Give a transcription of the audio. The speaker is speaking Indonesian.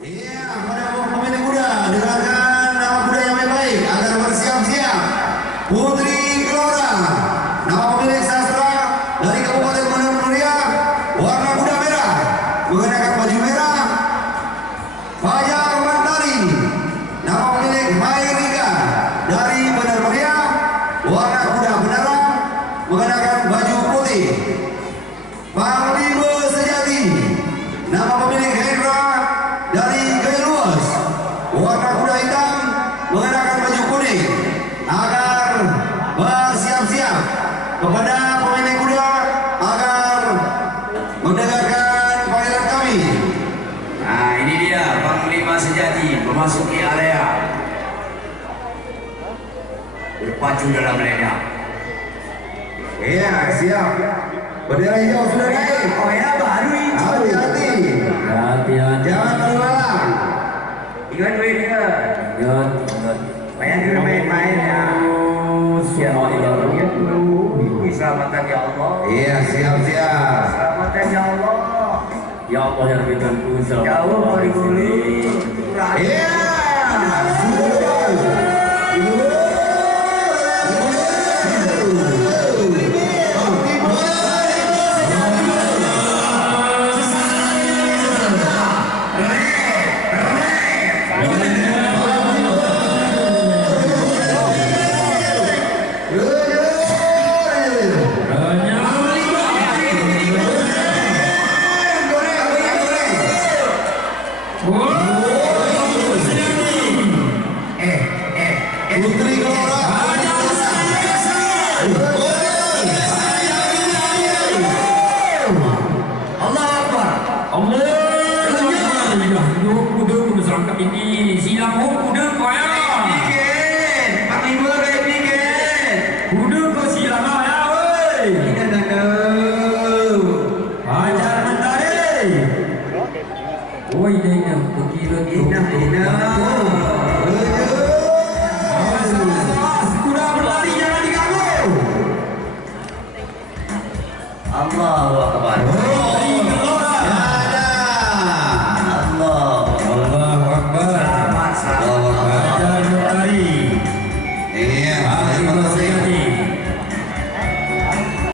Iya, pada pemilik muda, dengarkan nama kuda yang baik-baik agar bersiap-siap. Putri Gelora, nama pemilik sastra dari Kabupaten Bandar Mulia, warna kuda merah, mengenakan baju merah. Fajar Mantari, nama pemilik Mairika dari Bandar Mulia, warna kuda beneran, mengenakan baju putih. Panglima Sejati, nama pemilik Hendra dari Gaya Luas, warna kuda hitam, mengenakan baju kuning, agar bersiap-siap. Kepada pemilik kuda agar mendengarkan panggilan kami. Nah, ini dia Panglima Sejati memasuki area, berpacu dalam ledak. Iya, siap. Bendera hijau sudah naik. Oh ya, baru itu. Hati-hati. Hati-hati. Jangan terlalu lalang. Ingat, ingat. Ingat. Banyak juga main-main ya. Siapa ini? Selamatkan ya Allah. Iya, siap-siap. Selamatkan ya Allah. Ya Allah yang berikan ku Jauh dari bulu. Iya.